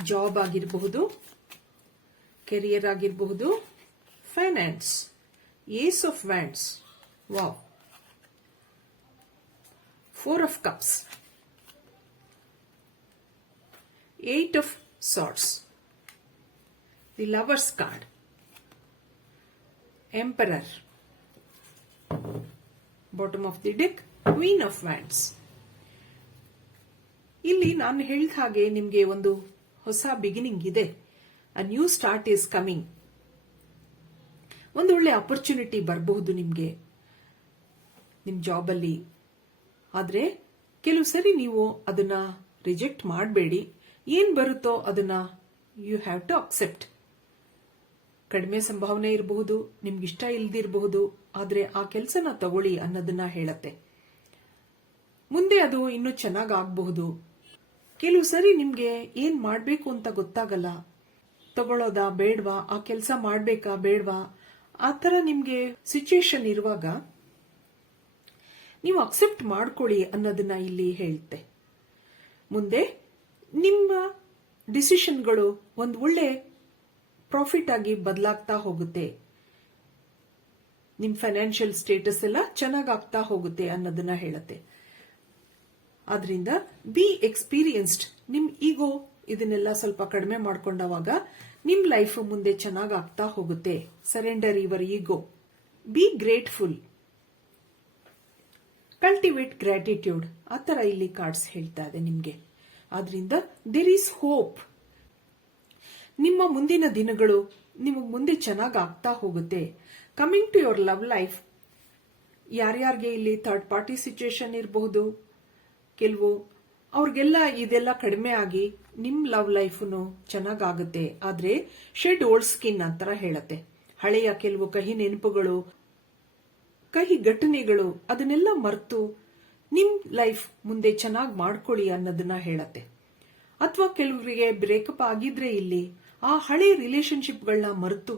ಜಾಬ್ ಆಗಿರಬಹುದು, ಕೆರಿಯರ್ ಆಗಿರಬಹುದು, finance, ace of wands, wow, 4 of cups, 8 of swords, the lovers card, emperor, bottom of the deck, queen of wands. ಇಲ್ಲಿ ನಾನು ಹೇಳಿದ ಹಾಗೆ ನಿಮ್ಗೆ ಒಂದು ಹೊಸ ಬಿಗಿನಿಂಗ್ ಇದೆ. A new start is coming. ಒಂದು ಒಳ್ಳೆ ಅಪರ್ಚುನಿಟಿ ಬರಬಹುದು ನಿಮ್ಗೆ ನಿಮ್ ಜಾಬ್ ಅಲ್ಲಿ. ಆದ್ರೆ ಕೆಲವು ಸರಿ ನೀವು ಅದನ್ನ ರಿಜೆಕ್ಟ್ ಮಾಡಬೇಡಿ. ಏನ್ ಬರುತ್ತೋ ಅದನ್ನ ಯು ಹ್ಯಾವ್ ಟು ಅಕ್ಸೆಪ್ಟ್. ಕಡಿಮೆ ಸಂಭಾವನೆ ಇರಬಹುದು, ನಿಮ್ಗೆ ಇಷ್ಟ ಇಲ್ದಿರಬಹುದು, ಆದ್ರೆ ಆ ಕೆಲಸನ ತಗೊಳ್ಳಿ ಅನ್ನೋದನ್ನ ಹೇಳತ್ತೆ. ಮುಂದೆ ಅದು ಇನ್ನೂ ಚೆನ್ನಾಗಾಗಬಹುದು. ಕೆಲವು ಸರಿ ನಿಮ್ಗೆ ಏನ್ ಮಾಡ್ಬೇಕು ಅಂತ ಗೊತ್ತಾಗಲ್ಲ. ತಗೊಳ್ಳೋದಾ ಬೇಡ್ವಾ, ಆ ಕೆಲಸ ಮಾಡ್ಬೇಕಾ ಬೇಡ್ವಾ, ಆ ತರ ನಿಮ್ಗೆ ಸಿಚುಯೇಷನ್ ಇರುವಾಗ ನೀವು ಅಕ್ಸೆಪ್ಟ್ ಮಾಡ್ಕೊಳ್ಳಿ ಅನ್ನೋದನ್ನ ಇಲ್ಲಿ ಹೇಳುತ್ತೆ. ಮುಂದೆ ನಿಮ್ಮ ಡಿಸಿಷನ್ಗಳು ಒಂದು ಒಳ್ಳೆ ಪ್ರಾಫಿಟ್ ಆಗಿ ಬದಲಾಗ್ತಾ ಹೋಗುತ್ತೆ. ನಿಮ್ ಫೈನಾನ್ಷಿಯಲ್ ಸ್ಟೇಟಸ್ ಎಲ್ಲ ಚೆನ್ನಾಗಾಗ್ತಾ ಹೋಗುತ್ತೆ ಅನ್ನೋದನ್ನ ಹೇಳುತ್ತೆ. ಆದ್ರಿಂದ ಬಿ ಎಕ್ಸ್ಪೀರಿಯನ್ಸ್ಡ್. ನಿಮ್ ಈಗೋ ಇದನ್ನೆಲ್ಲ ಸ್ವಲ್ಪ ಕಡಿಮೆ ಮಾಡ್ಕೊಂಡವಾಗ ನಿಮ್ ಲೈಫ್ ಮುಂದೆ ಚೆನ್ನಾಗಾಗ್ತಾ ಹೋಗುತ್ತೆ. Surrender your ego. Be grateful. Cultivate gratitude. ಆ ತರ ಇಲ್ಲಿ ಕಾರ್ಡ್ಸ್ ಹೇಳ್ತಾ ಇದೆ ನಿಮ್ಗೆ. ಆದ್ರಿಂದ ದೇರ್ ಈಸ್ ಹೋಪ್. ನಿಮ್ಮ ಮುಂದಿನ ದಿನಗಳು ನಿಮಗೆ ಮುಂದೆ ಚೆನ್ನಾಗಿ ಆಗ್ತಾ ಹೋಗುತ್ತೆ. Coming to your love life. ಯಾರ್ಯಾರಿಗೆ ಇಲ್ಲಿ ಥರ್ಡ್ ಪಾರ್ಟಿ ಸಿಚುಯೇಷನ್ ಇರಬಹುದು, ಕೆಲವು ಅವ್ರಿಗೆಲ್ಲ ಇದೆಲ್ಲ ಕಡಿಮೆ ಆಗಿ ನಿಮ್ ಲವ್ ಲೈಫ್ನು ಚೆನ್ನಾಗಾಗುತ್ತೆ. ಆದ್ರೆ ಶೆಡ್ ಓಲ್ಡ್ ಸ್ಕಿನ್ ಅಂತರ ಹೇಳತ್ತೆ. ಹಳೆಯ ಕೆಲವು ಕಹಿ ನೆನಪುಗಳು, ಕಹಿ ಘಟನೆಗಳು ಅದನ್ನೆಲ್ಲ ಮರೆತು ನಿಮ್ ಲೈಫ್ ಮುಂದೆ ಚೆನ್ನಾಗಿ ಮಾಡ್ಕೊಳ್ಳಿ ಅನ್ನೋದನ್ನ ಹೇಳತ್ತೆ. ಅಥವಾ ಕೆಲವರಿಗೆ ಬ್ರೇಕಪ್ ಆಗಿದ್ರೆ ಇಲ್ಲಿ ಆ ಹಳೆ ರಿಲೇಶನ್ಶಿಪ್ಗಳನ್ನ ಮರೆತು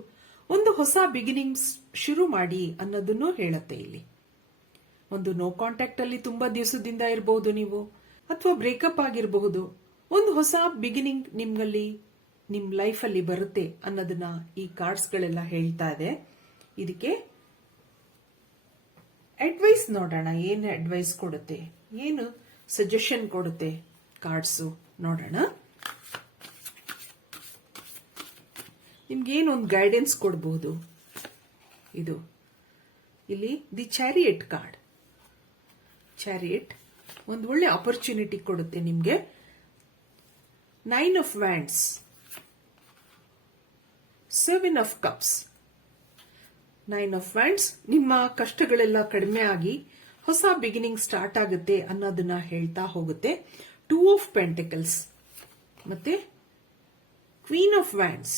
ಒಂದು ಹೊಸ ಬಿಗಿನಿಂಗ್ಸ್ ಶುರು ಮಾಡಿ ಅನ್ನೋದನ್ನು ಹೇಳತ್ತೆ. ಇಲ್ಲಿ ಒಂದು ನೋ ಕಾಂಟ್ಯಾಕ್ಟ್ ಅಲ್ಲಿ ತುಂಬಾ ದಿವಸದಿಂದ ಇರಬಹುದು ನೀವು, ಅಥವಾ ಬ್ರೇಕಪ್ ಆಗಿರಬಹುದು. ಒಂದು ಹೊಸ ಬಿಗಿನಿಂಗ್ ನಿಮ್ಮಲ್ಲಿ ನಿಮ್ ಲೈಫ್ ಅಲ್ಲಿ ಬರುತ್ತೆ ಅನ್ನೋದನ್ನ ಈ ಕಾರ್ಡ್ಸ್ ಗಳೆಲ್ಲ ಹೇಳ್ತಾ ಇದೆ. ಇದಕ್ಕೆ ಅಡ್ವೈಸ್ ನೋಡೋಣ. ಏನು ಅಡ್ವೈಸ್ ಕೊಡುತ್ತೆ, ಏನು ಸಜೆಷನ್ ಕೊಡುತ್ತೆ ಕಾರ್ಡ್ಸ್ ನೋಡೋಣ. ನಿಮ್ಗೆ ಏನೊಂದು ಗೈಡೆನ್ಸ್ ಕೊಡಬಹುದು. ಇದು ಇಲ್ಲಿ ದಿ ಚಾರಿಯಟ್ ಕಾರ್ಡ್. ಚಾರಿಯಟ್ ಒಂದು ಒಳ್ಳೆ ಆಪರ್ಚುನಿಟಿ ಕೊಡುತ್ತೆ ನಿಮ್ಗೆ. 9 of wands, 7 of cups. 9 of wands ನಿಮ್ಮ ಕಷ್ಟಗಳೆಲ್ಲ ಕಡಿಮೆ ಆಗಿ ಹೊಸ ಬಿಗಿನಿಂಗ್ ಸ್ಟಾರ್ಟ್ ಆಗುತ್ತೆ ಅನ್ನೋದನ್ನ ಹೇಳ್ತಾ ಹೋಗುತ್ತೆ. ಟೂ ಆಫ್ ಪೆಂಟಿಕಲ್ಸ್ ಮತ್ತೆ ಕ್ವೀನ್ ಆಫ್ ವ್ಯಾಂಡ್ಸ್.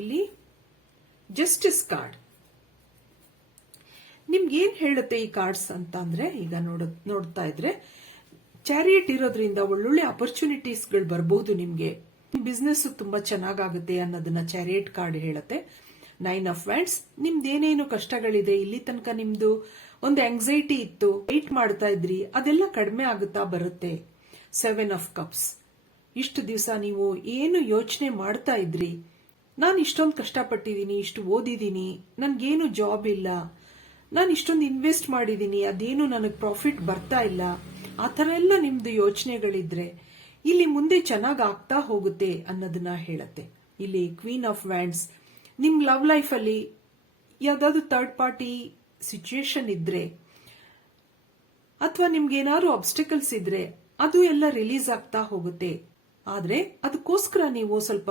ಇಲ್ಲಿ ಜಸ್ಟಿಸ್ ಕಾರ್ಡ್. ನಿಮ್ಗೆ ಏನ್ ಹೇಳುತ್ತೆ ಈ ಕಾರ್ಡ್ಸ್ ಅಂತ ಅಂದ್ರೆ, ಈಗ ನೋಡ್ತಾ ಇದ್ರೆ ಚಾರಿಯಟ್ ಇರೋದ್ರಿಂದ ಒಳ್ಳೊಳ್ಳೆ ಅಪರ್ಚುನಿಟೀಸ್ಗಳು ಬರಬಹುದು. ನಿಮ್ಗೆ ಬಿಸ್ನೆಸ್ ತುಂಬಾ ಚೆನ್ನಾಗುತ್ತೆ ಅನ್ನೋದನ್ನ ಚಾರಿಯಟ್ ಕಾರ್ಡ್ ಹೇಳುತ್ತೆ. 9 ಆಫ್ ವ್ಯಾಂಡ್ಸ್, ನಿಮ್ದೇನೇನು ಕಷ್ಟಗಳಿದೆ, ಇಲ್ಲಿ ತನಕ ನಿಮ್ದು ಒಂದು ಆಂಗ್ಸೈಟಿ ಇತ್ತು, ವೆಯ್ಟ್ ಮಾಡ್ತಾ ಇದ್ರಿ, ಅದೆಲ್ಲ ಕಡಿಮೆ ಆಗುತ್ತಾ ಬರುತ್ತೆ. 7 ಆಫ್ ಕಪ್ಸ್, ಇಷ್ಟು ದಿವಸ ನೀವು ಏನು ಯೋಚನೆ ಮಾಡ್ತಾ ಇದ್ರಿ, ನಾನು ಇಷ್ಟೊಂದು ಕಷ್ಟಪಟ್ಟಿದ್ದೀನಿ, ಇಷ್ಟು ಓದಿದ್ದೀನಿ, ನನ್ಗೇನು ಜಾಬ್ ಇಲ್ಲ, ನಾನು ಇಷ್ಟೊಂದು ಇನ್ವೆಸ್ಟ್ ಮಾಡಿದ್ದೀನಿ, ಅದೇನು ನನಗೆ ಪ್ರಾಫಿಟ್ ಬರ್ತಾ ಇಲ್ಲ, ಆ ಥರ ಎಲ್ಲ ನಿಮ್ದು ಯೋಚನೆಗಳಿದ್ರೆ ಇಲ್ಲಿ ಮುಂದೆ ಚೆನ್ನಾಗಿ ಆಗ್ತಾ ಹೋಗುತ್ತೆ ಅನ್ನೋದನ್ನ ಹೇಳತ್ತೆ. ಇಲ್ಲಿ ಕ್ವೀನ್ ಆಫ್ ವ್ಯಾಂಡ್ಸ್, ನಿಮ್ ಲವ್ ಲೈಫ್ ಅಲ್ಲಿ ಯಾವ್ದಾದ್ರು ಥರ್ಡ್ ಪಾರ್ಟಿ ಸಿಚುಯೇಷನ್ ಇದ್ರೆ ಅಥವಾ ನಿಮ್ಗೆ ಏನಾದ್ರು ಆಬ್ಸ್ಟಿಕಲ್ಸ್ ಇದ್ರೆ ಅದು ಎಲ್ಲ ರಿಲೀಸ್ ಆಗ್ತಾ ಹೋಗುತ್ತೆ. ಆದ್ರೆ ಅದಕ್ಕೋಸ್ಕರ ನೀವು ಸ್ವಲ್ಪ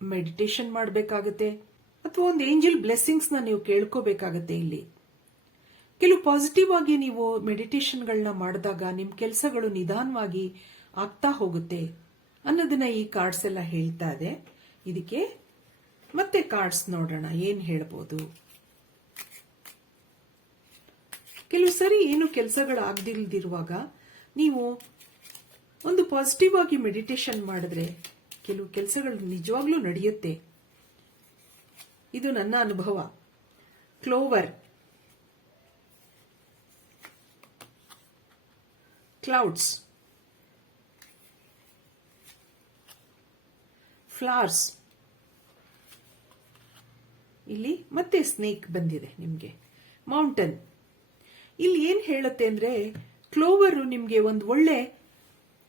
ಮೆಡಿಟೇಷನ್ ಮಾಡಬೇಕಾಗತ್ತೆ ಅಥವಾ ಒಂದು ಏಂಜಲ್ ಬ್ಲೆಸ್ಸಿಂಗ್ಸ್ ನ ನೀವು ಕೇಳ್ಕೋಬೇಕಾಗತ್ತೆ. ಇಲ್ಲಿ ಕೆಲವು ಪಾಸಿಟಿವ್ ಆಗಿ ನೀವು ಮೆಡಿಟೇಷನ್ಗಳನ್ನ ಮಾಡಿದಾಗ ನಿಮ್ ಕೆಲಸಗಳು ನಿಧಾನವಾಗಿ ಆಗ್ತಾ ಹೋಗುತ್ತೆ ಅನ್ನೋದನ್ನ ಈ ಕಾರ್ಡ್ಸ್ ಎಲ್ಲ ಹೇಳ್ತಾ ಇದೆ. ಇದಕ್ಕೆ ಮತ್ತೆ ಕಾರ್ಡ್ಸ್ ನೋಡೋಣ ಏನ್ ಹೇಳ್ಬೋದು. ಕೆಲವು ಸರಿ ಏನು ಕೆಲಸಗಳಾಗದಿಲ್ದಿರುವಾಗ ನೀವು ಒಂದು ಪಾಸಿಟಿವ್ ಆಗಿ ಮೆಡಿಟೇಷನ್ ಮಾಡಿದ್ರೆ ಕೆಲವು ಕೆಲಸಗಳು ನಿಜವಾಗ್ಲೂ ನಡೆಯುತ್ತೆ. ಇದು ನನ್ನ ಅನುಭವ. ಕ್ಲೋವರ್, ಕ್ಲೌಡ್ಸ್, ಫ್ಲವರ್ಸ್, ಇಲ್ಲಿ ಮತ್ತೆ ಸ್ನೇಕ್ ಬಂದಿದೆ ನಿಮ್ಗೆ. ಮೌಂಟನ್, ಇಲ್ಲಿ ಏನ್ ಹೇಳುತ್ತೆ ಅಂದ್ರೆ ಕ್ಲೋವರ್ ನಿಮ್ಗೆ ಒಂದು ಒಳ್ಳೆ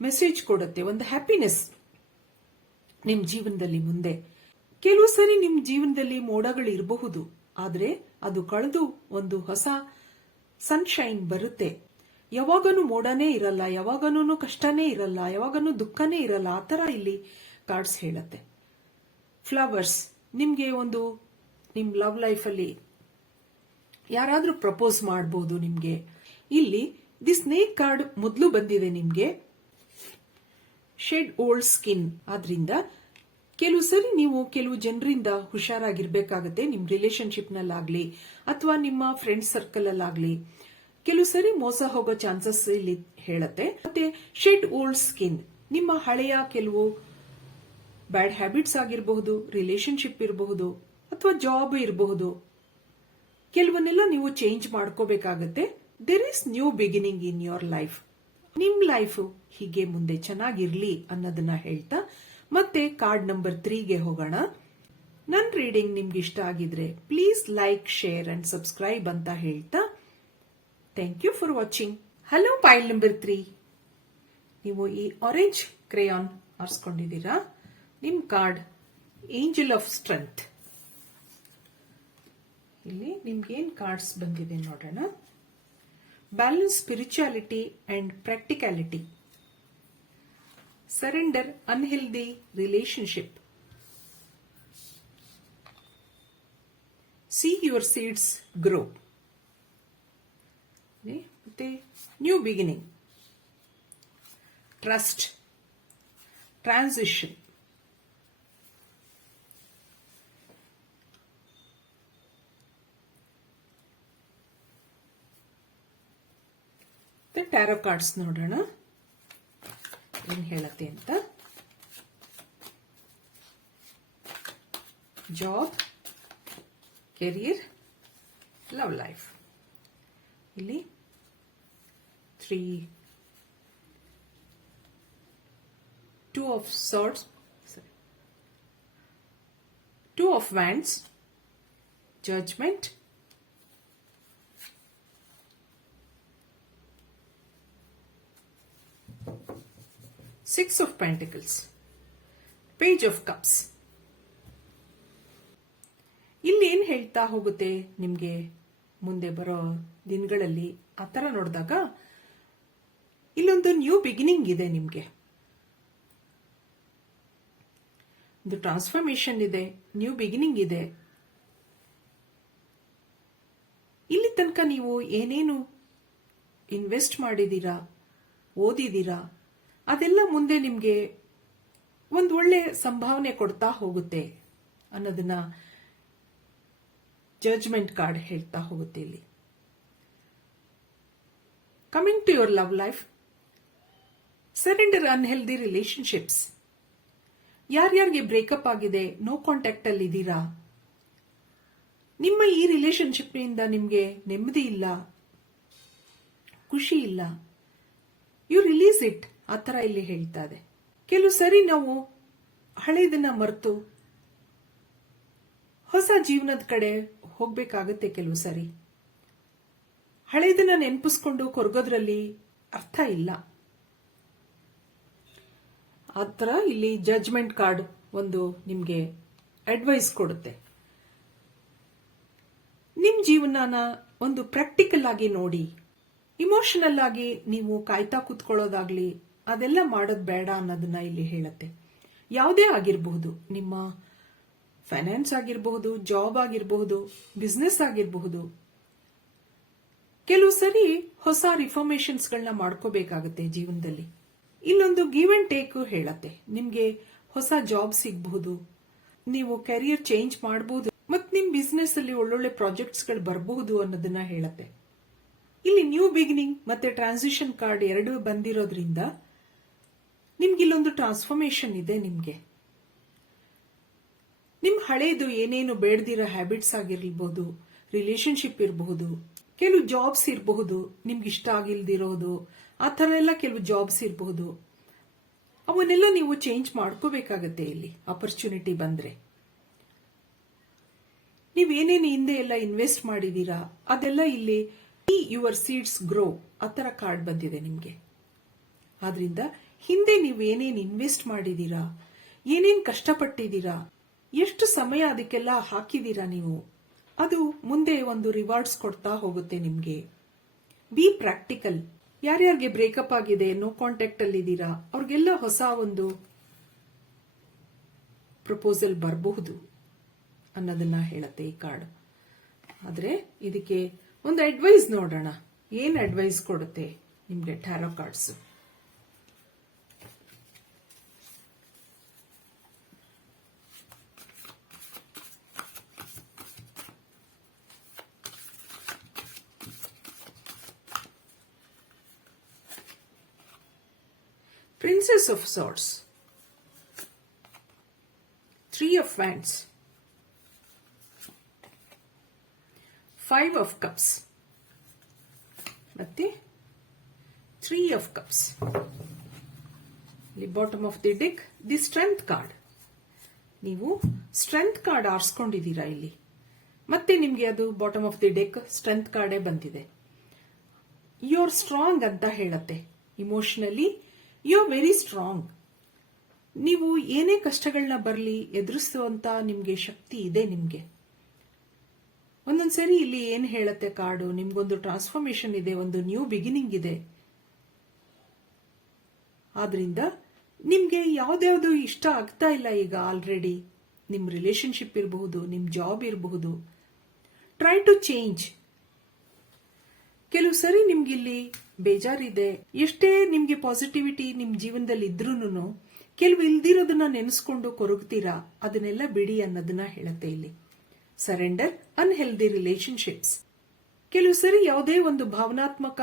ಮೆಸೇಜ್ ಕೊಡುತ್ತೆ, ಒಂದು ಹ್ಯಾಪಿನೆಸ್ ನಿಮ್ ಜೀವನದಲ್ಲಿ ಮುಂದೆ. ಕೆಲವು ಸರಿ ನಿಮ್ ಜೀವನದಲ್ಲಿ ಮೋಡಗಳು ಇರಬಹುದು, ಆದ್ರೆ ಅದು ಕಳೆದು ಒಂದು ಹೊಸ ಸನ್ಶೈನ್ ಬರುತ್ತೆ. ಯಾವಾಗನೂ ಮೋಡನೇ ಇರಲ್ಲ, ಯಾವಾಗನೂ ಕಷ್ಟನೇ ಇರಲ್ಲ, ಯಾವಾಗನೂ ದುಃಖನೇ ಇರಲ್ಲ, ಆತರ ಇಲ್ಲಿ ಕಾರ್ಡ್ಸ್ ಹೇಳತ್ತೆ. ಫ್ಲವರ್ಸ್, ನಿಮ್ಗೆ ಒಂದು ನಿಮ್ ಲವ್ ಲೈಫ್ ಅಲ್ಲಿ ಯಾರಾದ್ರೂ ಪ್ರಪೋಸ್ ಮಾಡಬಹುದು ನಿಮ್ಗೆ. ಇಲ್ಲಿ ದಿ ಸ್ನೇಕ್ ಕಾರ್ಡ್ ಮೊದಲು ಬಂದಿದೆ ನಿಮ್ಗೆ. ಶೆಡ್ ಓಲ್ಡ್ ಸ್ಕಿನ್, ಆದ್ರಿಂದ ಕೆಲವು ಸರಿ ನೀವು ಕೆಲವು ಜನರಿಂದ ಹುಷಾರಾಗಿರ್ಬೇಕಾಗತ್ತೆ. ನಿಮ್ ರಿಲೇಶನ್ಶಿಪ್ ನಲ್ಲಾಗ್ಲಿ ಅಥವಾ ನಿಮ್ಮ ಫ್ರೆಂಡ್ ಸರ್ಕಲ್ ಅಲ್ಲಾಗ್ಲಿ ಕೆಲವು ಸರಿ ಮೋಸ ಹೋಗೋ ಚಾನ್ಸಸ್ ಇಲ್ಲಿ ಹೇಳತ್ತೆ. ಮತ್ತೆ ಶೆಡ್ ಓಲ್ಡ್ ಸ್ಕಿನ್, ನಿಮ್ಮ ಹಳೆಯ ಕೆಲವು ಬ್ಯಾಡ್ ಹ್ಯಾಬಿಟ್ಸ್ ಆಗಿರಬಹುದು, ರಿಲೇಶನ್ಶಿಪ್ ಇರಬಹುದು ಅಥವಾ ಜಾಬ್ ಇರಬಹುದು, ಕೆಲವನ್ನೆಲ್ಲ ನೀವು ಚೇಂಜ್ ಮಾಡ್ಕೋಬೇಕಾಗತ್ತೆ. There is new beginning in your life. ನಿಮ್ ಲೈಫ್ ಹೀಗೆ ಮುಂದೆ ಚೆನ್ನಾಗಿರ್ಲಿ ಅನ್ನೋದನ್ನ ಹೇಳ್ತಾ ಮತ್ತೆ ಕಾರ್ಡ್ ನಂಬರ್ 3ಗೆ ಹೋಗೋಣ. ನನ್ ರೀಡಿಂಗ್ ನಿಮ್ಗೆ ಇಷ್ಟ ಆಗಿದ್ರೆ please like, share and subscribe ಅಂತ ಹೇಳ್ತಾ thank you for watching. Hello, pile number 3. ನೀವು ಈ ಆರೆಂಜ್ ಕ್ರೇಯಾನ್ ಆರಿಸ್ಕೊಂಡಿದ್ದೀರಾ. ನಿಮ್ ಕಾರ್ಡ್ ಏಂಜಲ್ ಆಫ್ ಸ್ಟ್ರೆಂತ್. ಇಲ್ಲಿ ನಿಮ್ಗೆ ಏನ್ ಕಾರ್ಡ್ಸ್ ಬಂದಿದೆ ನೋಡೋಣ. Balance, spirituality and practicality, surrender, unhealthy relationship, see your seeds grow, ಮತ್ತೆ new beginning, trust, transition, tarot cards ನೋಡೋಣ ಏನ್ ಹೇಳತ್ತೆ ಅಂತ. Job, career, love life. ಇಲ್ಲಿ 3, 2 of swords, 2 of wands, judgment, Six of Pentacles, Page of Cups. ಇಲ್ಲಿ ಏನ್ ಹೇಳ್ತಾ ಹೋಗುತ್ತೆ ನಿಮ್ಗೆ ಮುಂದೆ ಬರೋ ದಿನಗಳಲ್ಲಿ ಆ ತರ ನೋಡಿದಾಗ ಇಲ್ಲೊಂದು ನ್ಯೂ ಬಿಗಿನಿಂಗ್ ಇದೆ. ನಿಮ್ಗೆ ಒಂದು ಟ್ರಾನ್ಸ್ಫಾರ್ಮೇಶನ್ ಇದೆ, ನ್ಯೂ ಬಿಗಿನಿಂಗ್ ಇದೆ. ಇಲ್ಲಿ ತನಕ ನೀವು ಏನೇನು ಇನ್ವೆಸ್ಟ್ ಮಾಡಿದೀರಾ ಓದಿದ್ದೀರಾ, ಅದೆಲ್ಲ ಮುಂದೆ ನಿಮ್ಗೆ ಒಂದು ಒಳ್ಳೆ ಸಂಭಾವನೆ ಕೊಡ್ತಾ ಹೋಗುತ್ತೆ ಅನ್ನೋದನ್ನ ಜಡ್ಜ್ಮೆಂಟ್ ಕಾರ್ಡ್ ಹೇಳ್ತಾ ಹೋಗುತ್ತೆ ಇಲ್ಲಿ. Coming to your love life, surrender unhealthy relationships. ಯಾರ್ಯಾರಿಗೆ ಬ್ರೇಕಪ್ ಆಗಿದೆ, ನೋ ಕಾಂಟ್ಯಾಕ್ಟ್ ಅಲ್ಲಿ ಇದ್ದೀರಾ, ನಿಮ್ಮ ಈ ರಿಲೇಶನ್ಶಿಪ್ ನಿಂದ ನಿಮ್ಗೆ ನೆಮ್ಮದಿ ಇಲ್ಲ, ಖುಷಿ ಇಲ್ಲ, ಯು ರಿಲೀಸ್ ಇಟ್, ಆ ತರ ಇಲ್ಲಿ ಹೇಳ್ತಾ ಇದೆ. ಕೆಲವು ಸರಿ ನಾವು ಹಳೆಯದನ್ನ ಮರೆತು ಹೊಸ ಜೀವನದ ಕಡೆ ಹೋಗ್ಬೇಕಾಗತ್ತೆ. ಕೆಲವು ಸರಿ ಹಳೆಯದನ್ನ ನೆನಪಿಸ್ಕೊಂಡು ಕೊರಗೋದ್ರಲ್ಲಿ ಅರ್ಥ ಇಲ್ಲ. ಆ ಥರ ಇಲ್ಲಿ ಜಡ್ಜ್ಮೆಂಟ್ ಕಾರ್ಡ್ ಒಂದು ನಿಮ್ಗೆ ಅಡ್ವೈಸ್ ಕೊಡುತ್ತೆ. ನಿಮ್ ಜೀವನನ ಒಂದು ಪ್ರಾಕ್ಟಿಕಲ್ ಆಗಿ ನೋಡಿ. ಇಮೋಷನಲ್ ಆಗಿ ನೀವು ಕಾಯ್ತಾ ಕೂತ್ಕೊಳ್ಳೋದಾಗ್ಲಿ ಅದೆಲ್ಲ ಮಾಡೋದು ಬೇಡ ಅನ್ನೋದನ್ನ ಇಲ್ಲಿ ಹೇಳುತ್ತೆ. ಯಾವುದೇ ಆಗಿರಬಹುದು, ನಿಮ್ಮ ಫೈನಾನ್ಸ್ ಆಗಿರಬಹುದು, ಜಾಬ್ ಆಗಿರಬಹುದು, ಬಿಸ್ನೆಸ್ ಆಗಿರಬಹುದು. ಕೆಲವು ಸರಿ ಹೊಸ ರಿಫಾರ್ಮೇಶನ್ಸ್ಗಳನ್ನ ಮಾಡ್ಕೋಬೇಕಾಗತ್ತೆ ಜೀವನದಲ್ಲಿ. ಇಲ್ಲೊಂದು ಗಿವ್ ಅಂಡ್ ಟೇಕ್ ಹೇಳತ್ತೆ. ನಿಮ್ಗೆ ಹೊಸ ಜಾಬ್ ಸಿಗಬಹುದು, ನೀವು ಕೆರಿಯರ್ ಚೇಂಜ್ ಮಾಡಬಹುದು, ಮತ್ತು ನಿಮ್ ಬಿಸ್ನೆಸ್ ಅಲ್ಲಿ ಒಳ್ಳೊಳ್ಳೆ ಪ್ರಾಜೆಕ್ಟ್ಸ್ ಗಳು ಬರಬಹುದು ಅನ್ನೋದನ್ನ ಹೇಳತ್ತೆ. ಇಲ್ಲಿ ನ್ಯೂ ಬಿಗಿನಿಂಗ್ ಮತ್ತೆ ಟ್ರಾನ್ಸಿಷನ್ ಕಾರ್ಡ್ ಎರಡು ಬಂದಿರೋದ್ರಿಂದ ನಿಮ್ಗೆ ಇಲ್ಲೊಂದು ಟ್ರಾನ್ಸ್ಫಾರ್ಮೇಶನ್ ಇದೆ. ನಿಮ್ಗೆ ನಿಮ್ ಹಳೇದು ಏನೇನು ಬೇಡದಿರೋ ಹ್ಯಾಬಿಟ್ಸ್ ಆಗಿರ್ಬಹುದು, ರಿಲೇಶನ್ಶಿಪ್ ಇರಬಹುದು, ಕೆಲವು ಜಾಬ್ಸ್ ಇರಬಹುದು ನಿಮ್ಗೆ ಇಷ್ಟ ಆಗಿಲ್ದಿರೋದು, ಆ ತರ ಎಲ್ಲ ಕೆಲವು ಜಾಬ್ಸ್ ಇರಬಹುದು. ಅವನ್ನೆಲ್ಲ ನೀವು ಚೇಂಜ್ ಮಾಡ್ಕೋಬೇಕಾಗತ್ತೆ. ಇಲ್ಲಿ ಆಪರ್ಚುನಿಟಿ ಬಂದ್ರೆ ನೀವೇನೇನು ಹಿಂದೆ ಎಲ್ಲ ಇನ್ವೆಸ್ಟ್ ಮಾಡಿದೀರಾ ಅದೆಲ್ಲ ಇಲ್ಲಿ ಯುವರ್ ಸೀಡ್ಸ್ ಗ್ರೋ ಆ ತರ ಕಾರ್ಡ್ ಬಂದಿದೆ ನಿಮ್ಗೆ. ಆದ್ರಿಂದ ಹಿಂದೆ ನೀವು ಏನೇನು ಇನ್ವೆಸ್ಟ್ ಮಾಡಿದೀರಾ, ಏನೇನ್ ಕಷ್ಟಪಟ್ಟಿದ್ದೀರಾ, ಎಷ್ಟು ಸಮಯ ಅದಕ್ಕೆಲ್ಲ ಹಾಕಿದೀರಾ ನೀವು, ಅದು ಮುಂದೆ ಒಂದು ರಿವಾರ್ಡ್ಸ್ ಕೊಡ್ತಾ ಹೋಗುತ್ತೆ ನಿಮ್ಗೆ. B practical. ಯಾರ್ಯಾರಿಗೆ ಬ್ರೇಕಪ್ ಆಗಿದೆ, ನೋ ಕಾಂಟ್ಯಾಕ್ಟ್ ಅಲ್ಲಿ ಇದ್ದೀರಾ, ಅವ್ರಿಗೆಲ್ಲ ಹೊಸ ಒಂದು ಪ್ರಪೋಸಲ್ ಬರಬಹುದು ಅನ್ನೋದನ್ನ ಹೇಳತ್ತೆ ಈ ಕಾರ್ಡ್. ಆದ್ರೆ ಇದಕ್ಕೆ ಒಂದು ಅಡ್ವೈಸ್ ನೋಡೋಣ, ಏನ್ ಅಡ್ವೈಸ್ ಕೊಡುತ್ತೆ ನಿಮ್ಗೆ tarot cards. Princess of Swords, Three of Wands, Five of Cups, ಮತ್ತೆ Three of Cups. ಇಲ್ಲಿ bottom of the deck the strength card. ನೀವು ಸ್ಟ್ರೆಂತ್ ಕಾರ್ಡ್ ಆರಿಸ್ಕೊಂಡಿದ್ದೀರಾ ಇಲ್ಲಿ, ಮತ್ತೆ ನಿಮ್ಗೆ ಅದು bottom of the deck strength ಕಾರ್ಡೇ ಬಂದಿದೆ. ಯು ಆರ್ ಸ್ಟ್ರಾಂಗ್ ಅಂತ ಹೇಳತ್ತೆ. Emotionally you are very strong. ನೀವು ಏನೇ ಕಷ್ಟಗಳನ್ನ ಬರಲಿ ಎದುರಿಸುವಂತ ನಿಮ್ಗೆ ಶಕ್ತಿ ಇದೆ ನಿಮ್ಗೆ. ಒಂದೊಂದ್ಸರಿ ಇಲ್ಲಿ ಏನ್ ಹೇಳತ್ತೆ ಕಾರ್ಡು, ನಿಮ್ಗೊಂದು ಟ್ರಾನ್ಸ್ಫಾರ್ಮೇಶನ್ ಇದೆ, ಒಂದು ನ್ಯೂ ಬಿಗಿನಿಂಗ್ ಇದೆ. ಆದ್ರಿಂದ ನಿಮ್ಗೆ ಯಾವ್ದ್ಯಾವ್ದು ಇಷ್ಟ ಆಗ್ತಾ ಇಲ್ಲ ಈಗ ಆಲ್ರೆಡಿ, ನಿಮ್ ರಿಲೇಶನ್ಶಿಪ್ ಇರಬಹುದು, ನಿಮ್ ಜಾಬ್ ಇರಬಹುದು, ಟ್ರೈ ಟು ಚೇಂಜ್. ಕೆಲವು ಸರಿ ನಿಮ್ಗಿಲ್ಲಿ ಬೇಜಾರಿದೆ, ಎಷ್ಟೇ ನಿಮ್ಗೆ ಪಾಸಿಟಿವಿಟಿ ನಿಮ್ ಜೀವನದಲ್ಲಿ ಇದ್ರೂನು ಕೆಲವು ಇಲ್ದಿರೋದನ್ನ ನೆನೆಸ್ಕೊಂಡು ಕೊರಗ್ತೀರಾ, ಅದನ್ನೆಲ್ಲ ಬಿಡಿ ಅನ್ನೋದನ್ನ ಹೇಳತ್ತೆ ಇಲ್ಲಿ. Surrender unhealthy relationships. ಕೆಲವು ಸರಿ ಯಾವುದೇ ಒಂದು ಭಾವನಾತ್ಮಕ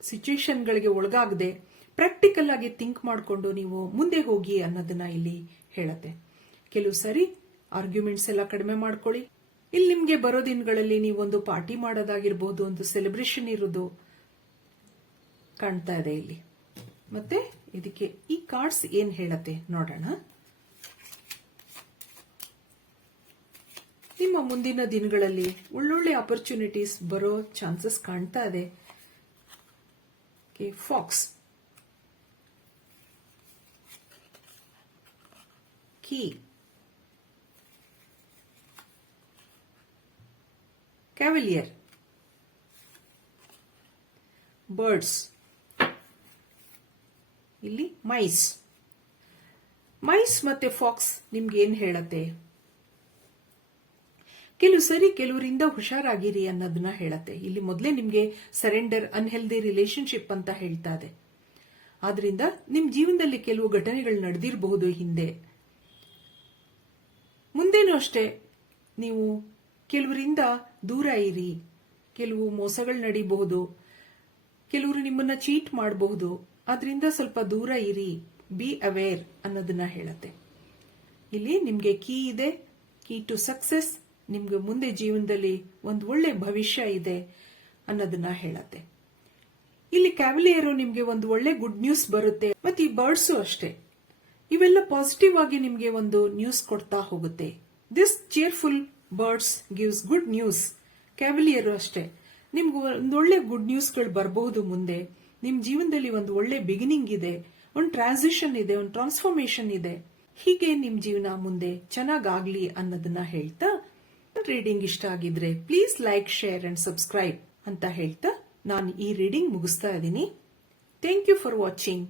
ಸಿಚುಯೇಷನ್ಗಳಿಗೆ ಒಳಗಾಗದೆ ಪ್ರಾಕ್ಟಿಕಲ್ ಆಗಿ ಥಿಂಕ್ ಮಾಡಿಕೊಂಡು ನೀವು ಮುಂದೆ ಹೋಗಿ ಅನ್ನೋದನ್ನ ಇಲ್ಲಿ ಹೇಳತ್ತೆ. ಕೆಲವು ಸರಿ ಆರ್ಗ್ಯುಮೆಂಟ್ಸ್ ಎಲ್ಲ ಕಡಿಮೆ ಮಾಡ್ಕೊಳ್ಳಿ. ಇಲ್ಲಿ ನಿಮ್ಗೆ ಬರೋ ದಿನಗಳಲ್ಲಿ ನೀವೊಂದು ಪಾರ್ಟಿ ಮಾಡೋದಾಗಿರ್ಬಹುದು, ಒಂದು ಸೆಲೆಬ್ರೇಷನ್ ಇರೋದು ಕಾಣ್ತಾ ಇದೆ ಇಲ್ಲಿ. ಮತ್ತೆ ಇದಕ್ಕೆ ಈ ಕಾರ್ಡ್ಸ್ ಏನ್ ಹೇಳತ್ತೆ ನೋಡೋಣ. ನಿಮ್ಮ ಮುಂದಿನ ದಿನಗಳಲ್ಲಿ ಒಳ್ಳೊಳ್ಳೆ ಆಪರ್ಚುನಿಟೀಸ್ ಬರೋ ಚಾನ್ಸಸ್ ಕಾಣ್ತಾ ಇದೆ. ಫಾಕ್ಸ್, ಕೀ, ಕ್ಯಾವಲಿಯರ್, ಬರ್ಡ್ಸ್, ಇಲ್ಲಿ ಮೈಸ್. ಮೈಸ್ ಮತ್ತೆ ಫಾಕ್ಸ್ ನಿಮ್ಗೆ ಏನ್ ಹೇಳತ್ತೆ? ಕೆಲವು ಸರಿ ಕೆಲವರಿಂದ ಹುಷಾರಾಗಿರಿ ಅನ್ನೋದನ್ನ ಹೇಳತ್ತೆ. ಇಲ್ಲಿ ಮೊದಲೇ ನಿಮ್ಗೆ ಸರೆಂಡರ್ ಅನ್ಹೆಲ್ದಿ ರಿಲೇಶನ್ಶಿಪ್ ಅಂತ ಹೇಳ್ತಾ ಇದೆ. ಆದ್ರಿಂದ ನಿಮ್ ಜೀವನದಲ್ಲಿ ಕೆಲವು ಘಟನೆಗಳು ನಡೆದಿರಬಹುದು ಹಿಂದೆ. ಮುಂದೇನೂ ಅಷ್ಟೇ ನೀವು ಕೆಲವರಿಂದ ದೂರ ಇರಿ. ಕೆಲವು ಮೋಸಗಳು ನಡೀಬಹುದು, ಕೆಲವರು ನಿಮ್ಮನ್ನ ಚೀಟ್ ಮಾಡಬಹುದು. ಆದ್ರಿಂದ ಸ್ವಲ್ಪ ದೂರ ಇರಿ, ಬಿ ಅವೇರ್ ಅನ್ನೋದನ್ನ ಹೇಳತ್ತೆ. ಇಲ್ಲಿ ನಿಮ್ಗೆ ಕೀ ಇದೆ, ಕೀ ಟು ಸಕ್ಸೆಸ್. ನಿಮ್ಗೆ ಮುಂದೆ ಜೀವನದಲ್ಲಿ ಒಂದು ಒಳ್ಳೆ ಭವಿಷ್ಯ ಇದೆ ಅನ್ನೋದನ್ನ ಹೇಳತ್ತೆ. ಇಲ್ಲಿ ಕ್ಯಾವಲಿಯರು ನಿಮ್ಗೆ ಒಂದು ಒಳ್ಳೆ ಗುಡ್ ನ್ಯೂಸ್ ಬರುತ್ತೆ. ಮತ್ತೆ ಈ ಬರ್ಡ್ಸು ಅಷ್ಟೇ, ಇವೆಲ್ಲ ಪಾಸಿಟಿವ್ ಆಗಿ ನಿಮ್ಗೆ ಒಂದು ನ್ಯೂಸ್ ಕೊಡ್ತಾ ಹೋಗುತ್ತೆ. This cheerful birds gives good news. Cavalier ಅಷ್ಟೇ, ನಿಮ್ಗೆ ಒಂದೊಳ್ಳೆ ಗುಡ್ ನ್ಯೂಸ್ಗಳು ಬರಬಹುದು ಮುಂದೆ. ನಿಮ್ ಜೀವನದಲ್ಲಿ ಒಂದು ಒಳ್ಳೆ ಬಿಗಿನಿಂಗ್ ಇದೆ, ಒಂದು ಟ್ರಾನ್ಸಿಷನ್ ಇದೆ, ಒಂದು ಟ್ರಾನ್ಸ್ಫಾರ್ಮೇಶನ್ ಇದೆ. ಹೀಗೆ ನಿಮ್ ಜೀವನ ಮುಂದೆ ಚೆನ್ನಾಗಾಗ್ಲಿ ಅನ್ನೋದನ್ನ ಹೇಳ್ತಾ, ರೀಡಿಂಗ್ ಇಷ್ಟ ಆಗಿದ್ರೆ please like, share and subscribe ಅಂತ ಹೇಳ್ತಾ ನಾನು ಈ ರೀಡಿಂಗ್ ಮುಗಿಸ್ತಾ ಇದ್ದೀನಿ. Thank you for watching.